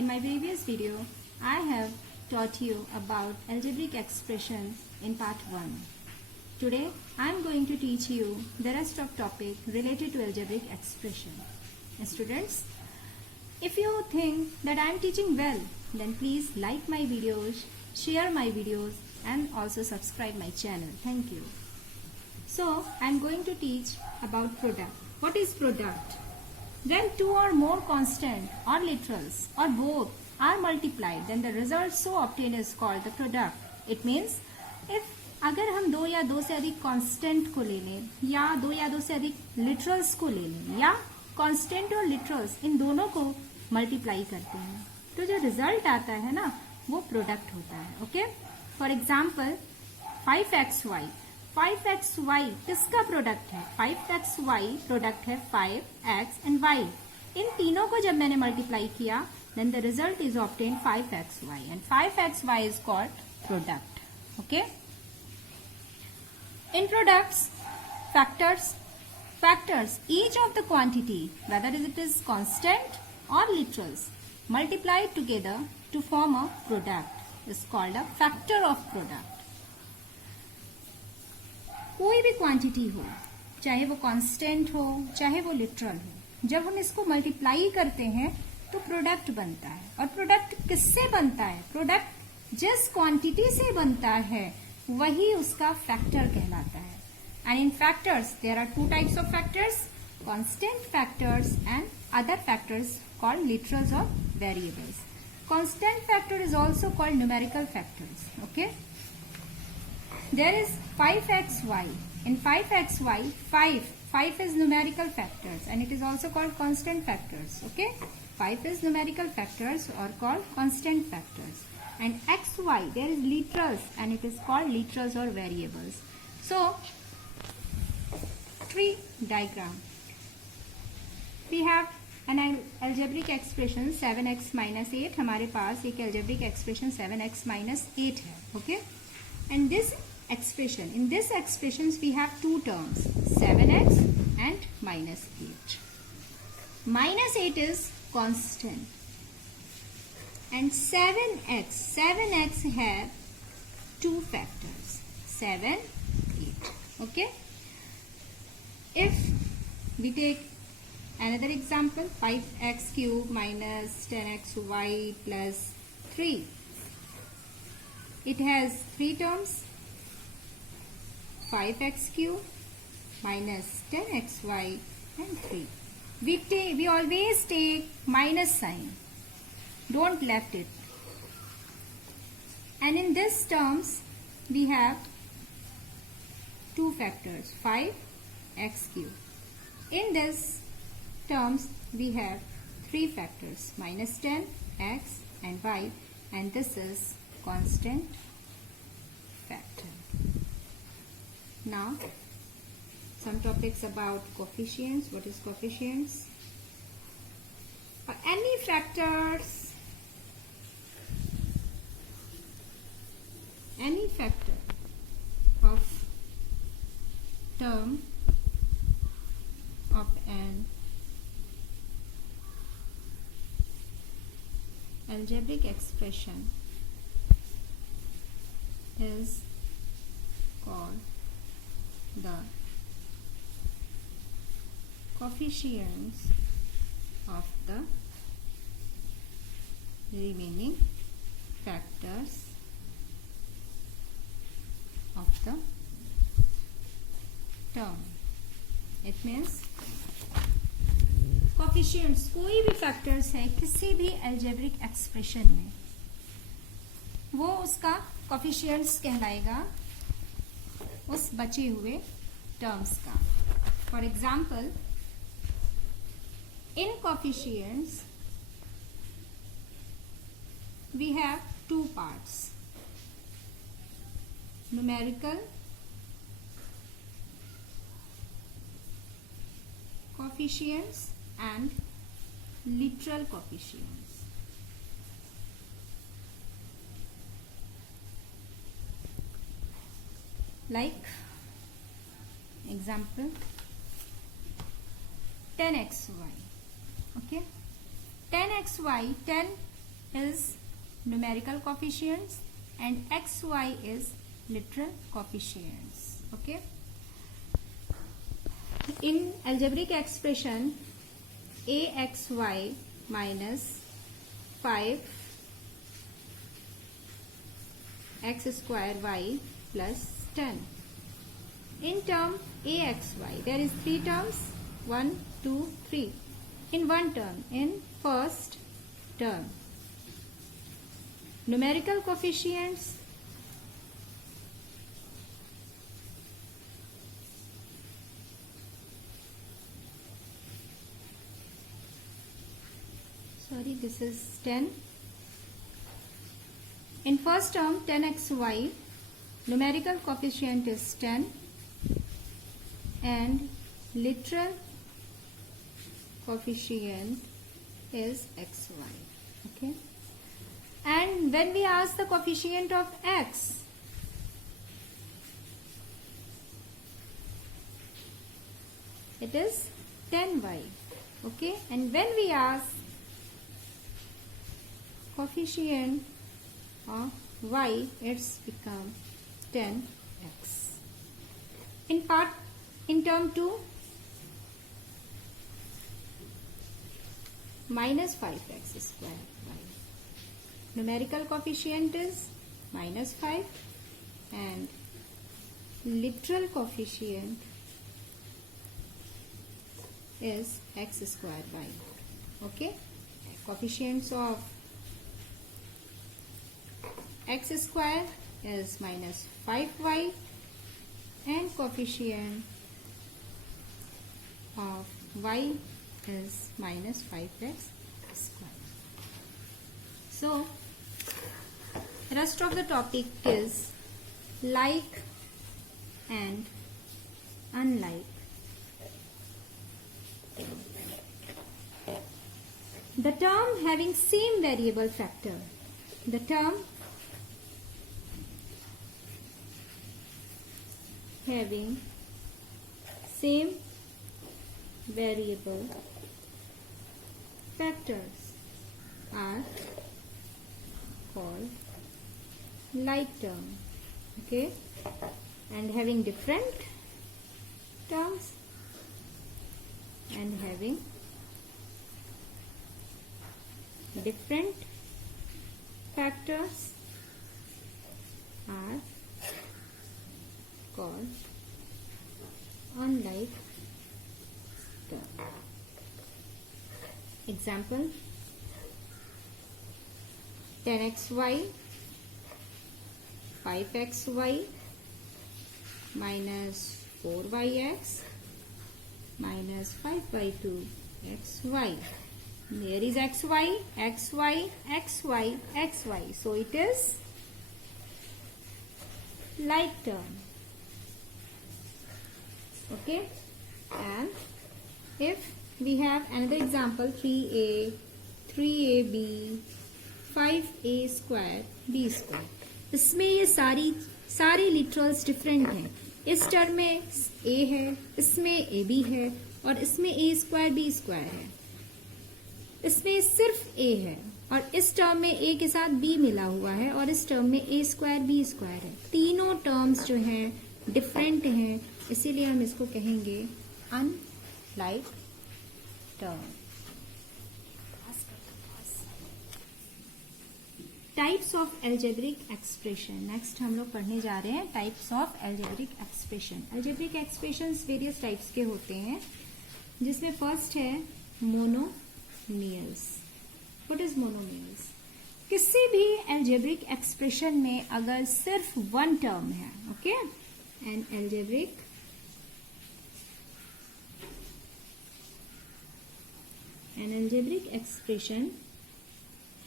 In my previous video, I have taught you about algebraic expression in part 1. Today, I am going to teach you the rest of topic related to algebraic expression. Students, if you think that I am teaching well, then please like my videos, share my videos and also subscribe my channel. Thank you. So, I am going to teach about product. What is product? When two or more constant or literals or both are multiplied, then the result so obtained is called the product. It means if अगर हम दो या दो से अधिक constant को ले लें या दो से अधिक लिटरल्स को ले लें या कांस्टेंट और लिटरल्स इन दोनों को मल्टीप्लाई करते हैं तो जो रिजल्ट आता है ना वो प्रोडक्ट होता है. Okay, for example 5xy. 5xy किसका प्रोडक्ट है? 5xy प्रोडक्ट है 5x एंड y. इन तीनों को जब मैंने मल्टीप्लाई किया then the result is obtain 5xy and 5xy is called product. Okay, in products, factors each of the quantity whether it is constant or literals multiplied together to form a product is called a factor of product. कोई भी quantity हो, चाहे वो constant हो चाहे वो literal हो, जब हम इसको मल्टीप्लाई करते हैं तो प्रोडक्ट बनता है. और प्रोडक्ट किससे बनता है? प्रोडक्ट जिस क्वांटिटी से बनता है वही उसका फैक्टर कहलाता है. And in factors there are two types of factors, constant factors and other factors called literals और variables. Constant factor is also called numerical factors. Okay, there is 5xy. In 5xy 5 is numerical factors and it is also called constant factors. Okay, 5 is numerical factors or called constant factors. And xy there is literals and it is called literals or variables. So tree diagram, we have an algebraic expression 7x minus 8. हमारे पास एक algebraic expression 7x minus 8 है. Okay, and this expression, in this expressions we have two terms 7x and minus 8. Minus 8 is constant and 7x have two factors 7, 8. Okay, if we take another example 5x cube minus 10xy plus 3, it has three terms 5x cube minus 10xy and 3. We always take minus sign, don't left it. And in this terms we have two factors 5x cube. In this terms we have three factors minus 10, x and y, and this is constant factor. Now some topics about coefficients. What is coefficients? Any factor of term of an algebraic expression is called the coefficients of the remaining factors of the term. It means coefficients कोई भी factors है किसी भी algebraic expression में वो उसका coefficients कहलाएगा उस बचे हुए terms का. For example, in coefficients we have two parts, numerical coefficients and literal coefficients. Like example 10xy. Okay, 10xy, 10 is numerical coefficients and xy is literal coefficients. Okay. In algebraic expression, axy minus 5 x square y plus 10. In term axy, there is 3 terms, 1, 2, 3. In one term, in first term, numerical coefficients this is 10. In first term 10xy, numerical coefficient is 10 and literal coefficient is xy. Okay. And when we ask the coefficient of x, it is 10y. Okay. And when we ask coefficient of y, it's become 10x. In term 2, minus 5x square y. Numerical coefficient is minus 5 and literal coefficient is x square y. Okay. Coefficients of x square is minus 5y and coefficient of y is minus 5x square. So, rest of the topic is like and unlike. The term having same variable factor. The term having same variable factors are called like term. Okay, and having different terms and having different factors are called unlike term. Example: 10xy, 5xy minus 4yx minus 5 by 2xy. There is xy, xy, xy, xy. So it is like term. Okay. And if we have another example, 3a, 3ab, 5a square, b square. इसमें ये सारी literals different हैं. इस term में a है, इसमें ab है और इसमें a स्क्वायर b स्क्वायर है. इसमें सिर्फ a है और इस टर्म में a के साथ b मिला हुआ है और इस टर्म में a स्क्वायर b स्क्वायर है. तीनों टर्म्स जो हैं डिफरेंट हैं, इसीलिए हम इसको कहेंगे unlike term. Types of algebraic expression. Next हम लोग पढ़ने जा रहे हैं types of algebraic expression. Algebraic expressions various types के होते हैं, जिसमें फर्स्ट है मोनोमियल्स. What is monomials? किसी भी एल्जेब्रिक एक्सप्रेशन में अगर सिर्फ वन टर्म है, okay, an algebraic expression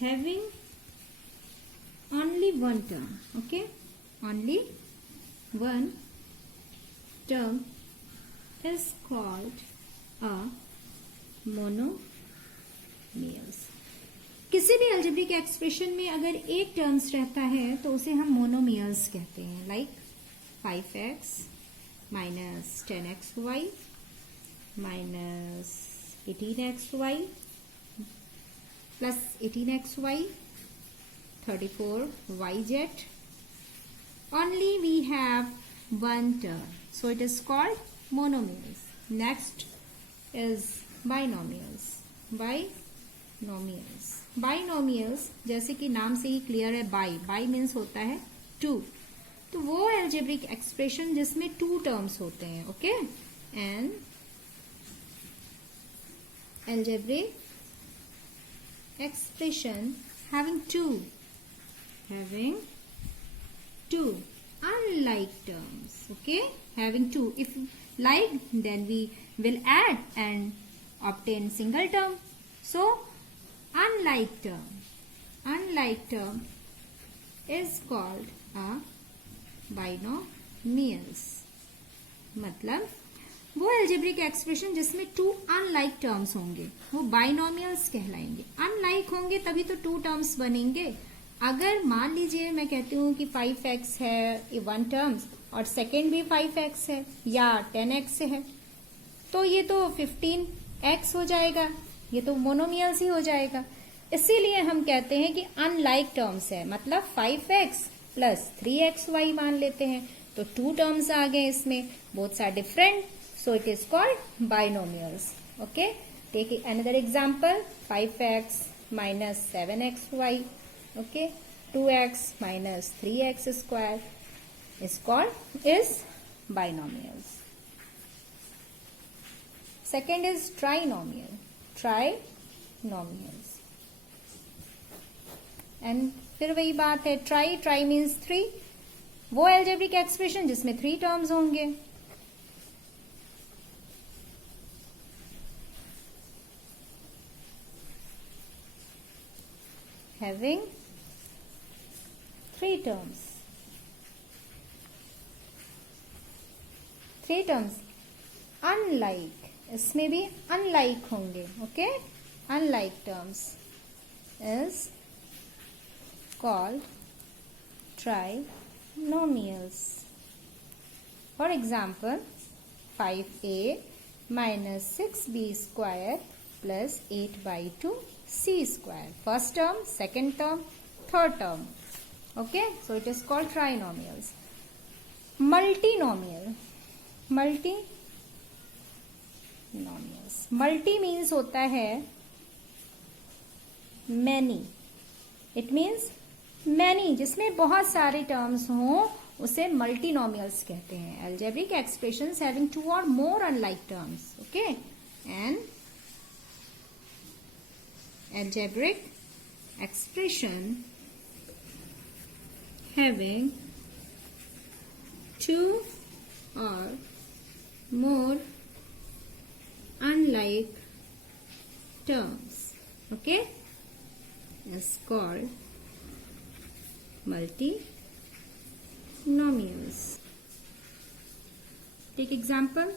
having only one term, okay, only one term is called a monomials. किसी भी algebraic expression में अगर एक टर्म्स रहता है तो उसे हम मोनोमियल्स कहते हैं. Like 5x minus 10xy minus 18xy plus 18xy 34yz. Only we have one term, so it is called monomials. Next is binomials. Binomials जैसे कि नाम से ही क्लियर है, बाई मीन्स होता है टू, तो वो एल्जेब्रिक एक्सप्रेशन जिसमें टू टर्म्स होते हैं. Okay, and algebraic expression having two unlike terms. Okay, having two. If like, then we will add and obtain single term. So unlike term is called a binomials. मतलब वो algebraic expression जिसमें to unlike terms होंगे वो binomials कहलाएंगे. Unlike होंगे तभी तो to terms बनेंगे. अगर मान लीजिए मैं कहती हूँ कि 5x है वन टर्म्स और सेकेंड भी 5x है या 10x है, तो ये तो 15x हो जाएगा, ये तो मोनोमियल्स ही हो जाएगा. इसीलिए हम कहते हैं कि अनलाइक टर्म्स है, मतलब 5x प्लस 3xy मान लेते हैं, तो टू टर्म्स आ गए इसमें, boths are different, so it is called binomials. Okay, take another example. 5x minus 7xy. Okay, 2x minus 3x square is binomials. Second is trinomials. And फिर वही बात है, ट्राई मीन्स थ्री, वो algebraic expression जिसमें three terms होंगे. Having three terms. Unlike, इसमें भी unlike होंगे. Okay, unlike terms is called trinomials. For example, 5a minus 6b square plus 8 by 2 c square. First term, second term, third term. Okay, so it is called trinomials. Multi means होता है many. It means many, जिसमें बहुत सारे terms हों उसे multinomials कहते हैं. Algebraic expressions having two or more unlike terms. Okay, and algebraic expression having two or more unlike terms, okay, is called multinomials. Take example.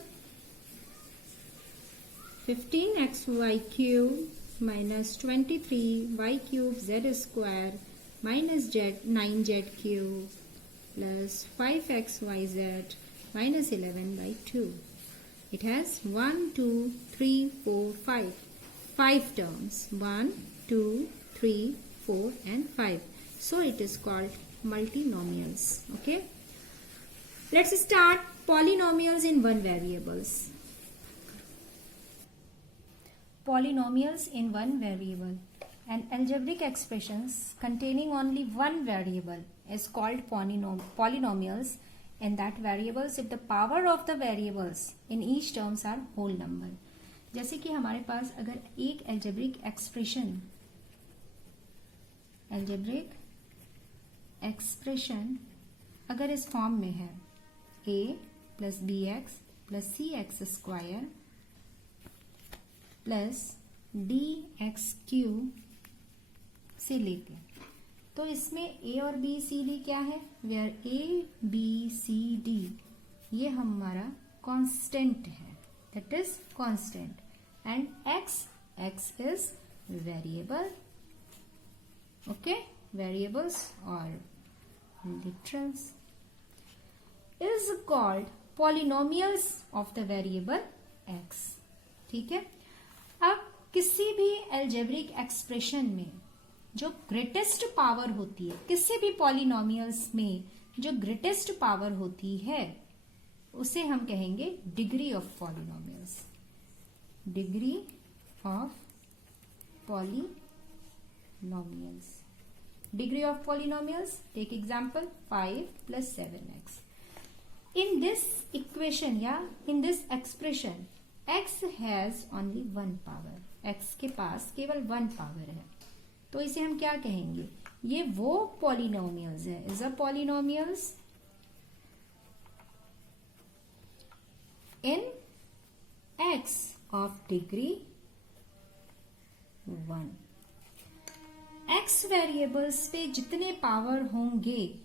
15xy cube minus 23y cube z square minus 9z cube plus 5xyz minus 11 by 2. It has 1, 2, 3, 4, 5. 5 terms. 1, 2, 3, 4 and 5. So it is called multinomials. Okay. Let's start polynomials in one variables. Polynomials in one variable. An algebraic expressions containing only one variable is called polynomials. In that variables, if the power of the variables in each terms are whole number. जैसे कि हमारे पास अगर एक algebraic expression अगर इस form में है a plus bx plus cx square plus dx cube से लेके, तो इसमें a और b c d क्या है, where a b c d ये हमारा कांस्टेंट है, that is constant, and x is variable. Okay, variables or literals is called polynomials of the variable x. ठीक है. अब किसी भी algebraic expression में जो ग्रेटेस्ट पावर होती है, किसी भी पॉलिनोमियल्स में जो ग्रेटेस्ट पावर होती है उसे हम कहेंगे degree of polynomials. Degree of polynomials. Degree of polynomials, take example 5 + 7x। In this equation या in this expression x has only 1 power, x के पास केवल 1 पावर है, तो इसे हम क्या कहेंगे? ये वो पॉलिनोमियल्स है, is a polynomials in x of degree 1। x variables पे जितने पावर होंगे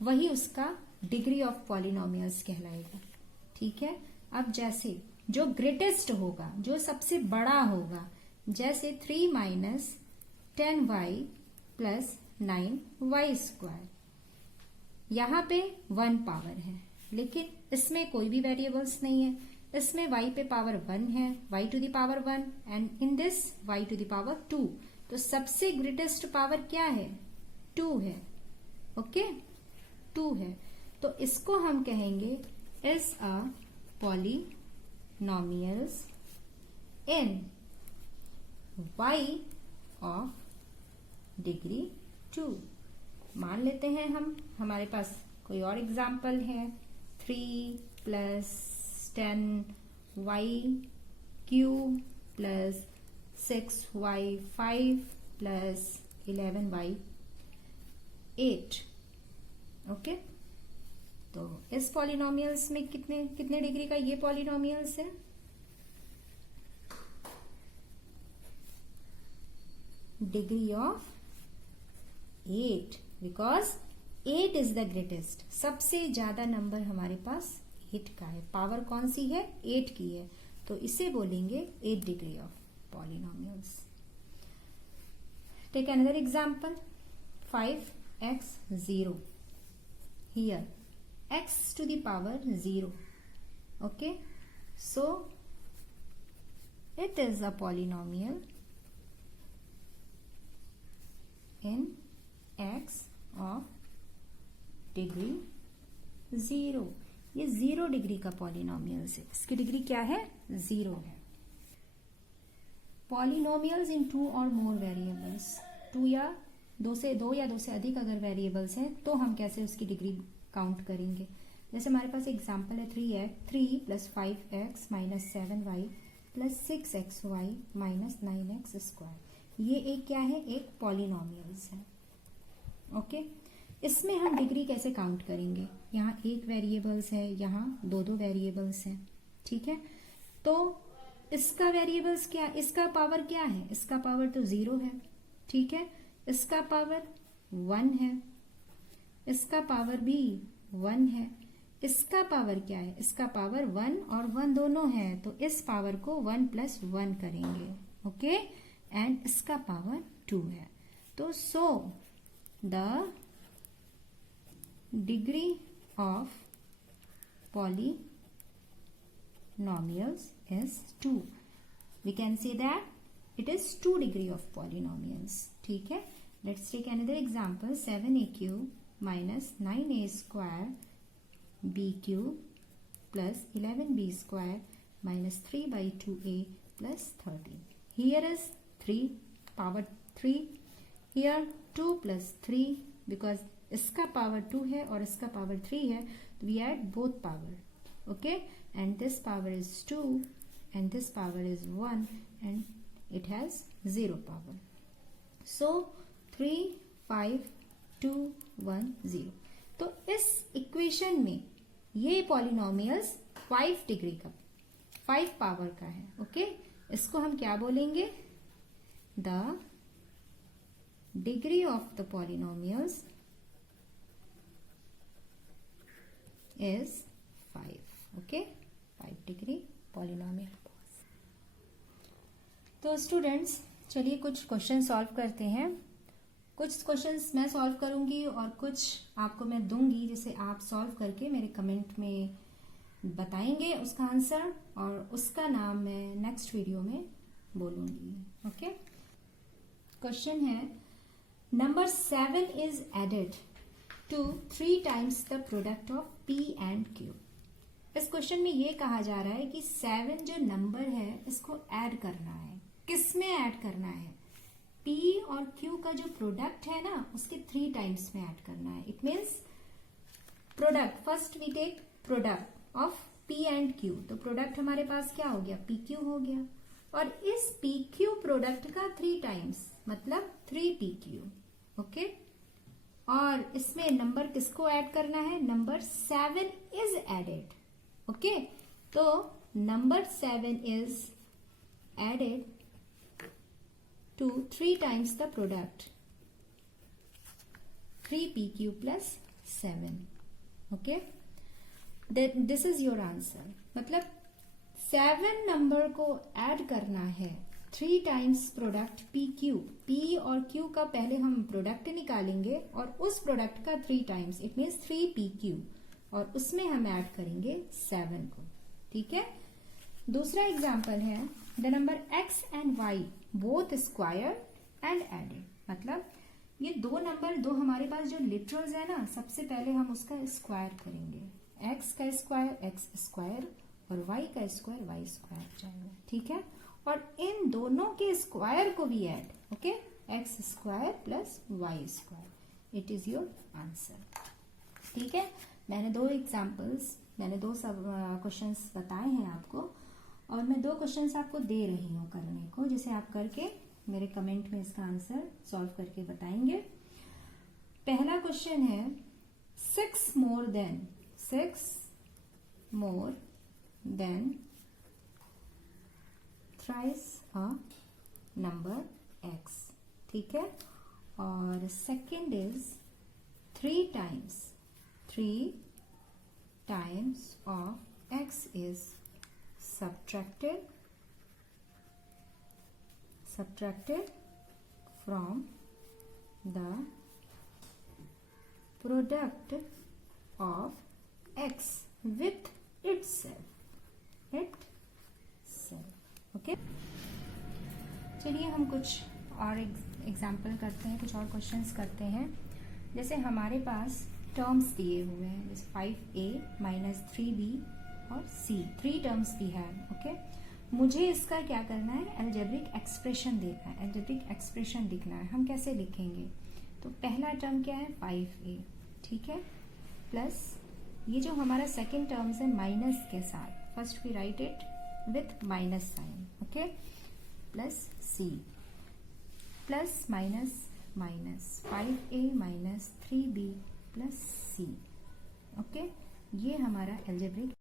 वही उसका डिग्री ऑफ पॉलिनोमियल्स कहलाएगा। ठीक है, अब जैसे जो ग्रेटेस्ट होगा, जो सबसे बड़ा होगा, जैसे 3 - 10y + 9y², यहां पे 1 पावर है, लेकिन इसमें कोई भी वेरिएबल्स नहीं है। इसमें y पे पावर 1 है, y⁴ and in this y⁴ 2। तो सबसे ग्रेटेस्ट पावर क्या है? 2 है। ओके, 2 है, तो इसको हम कहेंगे is a polynomials in y of degree 2। मान लेते हैं हमारे पास कोई और एग्जाम्पल है, 3 + 10y³ + 6y5 + 11y8। ओके, तो इस पॉलिनोमियल्स में कितने डिग्री का ये पॉलिनोमियल्स है? Degree of 8, because 8 is the greatest. सबसे ज्यादा नंबर हमारे पास 8 का है। पावर कौन सी है? 8 की है, तो इसे बोलेंगे 8 degree of polynomials. Take another example 5x0। Here x⁴ 0। Okay, so it is a polynomial in x of degree 0। ये 0 डिग्री का पॉलिनोमियल है। इसकी डिग्री क्या है? 0 है। पॉलिनोमियल्स इन 2 और मोर वेरिएबल्स, 2 या 2 से अधिक अगर वेरिएबल्स हैं तो हम कैसे उसकी डिग्री काउंट करेंगे? जैसे हमारे पास एग्जांपल है 3 + 5x - 7y + 6xy - 9x²। ये एक क्या है? एक पॉलिनोमियल्स है। ओके, इसमें हम डिग्री कैसे काउंट करेंगे? यहाँ एक वेरिएबल्स है, यहाँ 2 वेरिएबल्स हैं। ठीक है, तो इसका वेरिएबल्स क्या, इसका पावर क्या है? इसका पावर तो 0 है। ठीक है, इसका पावर 1 है, इसका पावर भी 1 है, इसका पावर क्या है? इसका पावर 1 और 1 दोनों है, तो इस पावर को 1 + 1 करेंगे। ओके, एंड इसका पावर 2 है। तो so the degree of polynomials is 2। We can say that it is 2 degree of polynomials। ठीक है, let's take another example 7a³ - 9a² b³ + 11b² - 3/2a + 13। Here is 3 power 3, here 2 + 3, because इसका power 2 है और इसका power 3 है, तो we add both power। okay, and this power is 2 and this power is 1 and it has 0 power। so 3 5 2 1 0। तो इस equation में ये पॉलिनोमियल्स 5 डिग्री का, 5 पावर का है। ओके, इसको हम क्या बोलेंगे? The degree of the polynomials is 5। Okay, 5 degree polynomial. तो स्टूडेंट्स, चलिए कुछ क्वेश्चन सॉल्व करते हैं। कुछ क्वेश्चंस मैं सॉल्व करूंगी और कुछ आपको मैं दूंगी, जिसे आप सॉल्व करके मेरे कमेंट में बताएंगे उसका आंसर, और उसका नाम मैं नेक्स्ट वीडियो में बोलूंगी। ओके, क्वेश्चन है number 7 is added to 3 times the product of P and Q। इस क्वेश्चन में ये कहा जा रहा है कि 7 जो नंबर है इसको ऐड करना है। किस में ऐड करना है? P और Q का जो प्रोडक्ट है ना उसके 3 टाइम्स में ऐड करना है। It means product, first we take product of P and Q। तो प्रोडक्ट हमारे पास क्या हो गया? PQ हो गया। और इस PQ प्रोडक्ट का 3 टाइम्स मतलब 3PQ। ओके, और इसमें नंबर किसको ऐड करना है? Number 7 is added. ओके, तो number 7 is added to 3 times the product 3PQ plus 7। Okay, this is your answer. मतलब 7 नंबर को ऐड करना है 3 टाइम्स प्रोडक्ट PQ। P और Q का पहले हम प्रोडक्ट निकालेंगे और उस प्रोडक्ट का 3 टाइम्स, इट मीन्स 3PQ, और उसमें हम ऐड करेंगे 7 को। ठीक है। दूसरा एग्जाम्पल है the number X and Y both square and added. मतलब ये दो नंबर, दो हमारे पास जो लिटरल्स है ना, सबसे पहले हम उसका स्क्वायर करेंगे। X का स्क्वायर X स्क्वायर और Y का स्क्वायर Y स्क्वायर जाएगा। ठीक है, और इन दोनों के स्क्वायर को भी add. Okay, X square plus Y square, it is your answer. ठीक है, मैंने दो एग्जाम्पल्स, मैंने दो सब क्वेश्चंस बताए हैं आपको, और मैं 2 क्वेश्चंस आपको दे रही हूँ करने को, जिसे आप करके मेरे कमेंट में इसका आंसर सॉल्व करके बताएंगे। पहला क्वेश्चन है 6 more than thrice a number X। ठीक है, और second is 3 times of X is subtracted from the product of X with itself। Okay, चलिए हम कुछ और एग्जाम्पल करते हैं, कुछ और क्वेश्चंस करते हैं। जैसे हमारे पास टर्म्स दिए हुए हैं, जैसे 5A माइनस 3B और C, 3 टर्म्स दी है। ओके, मुझे इसका क्या करना है? एल्जेब्रिक एक्सप्रेशन देखना है, एल्जेब्रिक एक्सप्रेशन लिखना है। हम कैसे लिखेंगे? तो पहला टर्म क्या है? 5A। ठीक है, प्लस ये जो हमारा सेकेंड टर्म्स है माइनस के साथ, first we write it with minus sign. Okay, plus C plus minus minus 5A minus 3B plus C। Okay, ये हमारा एल्जेब्रिक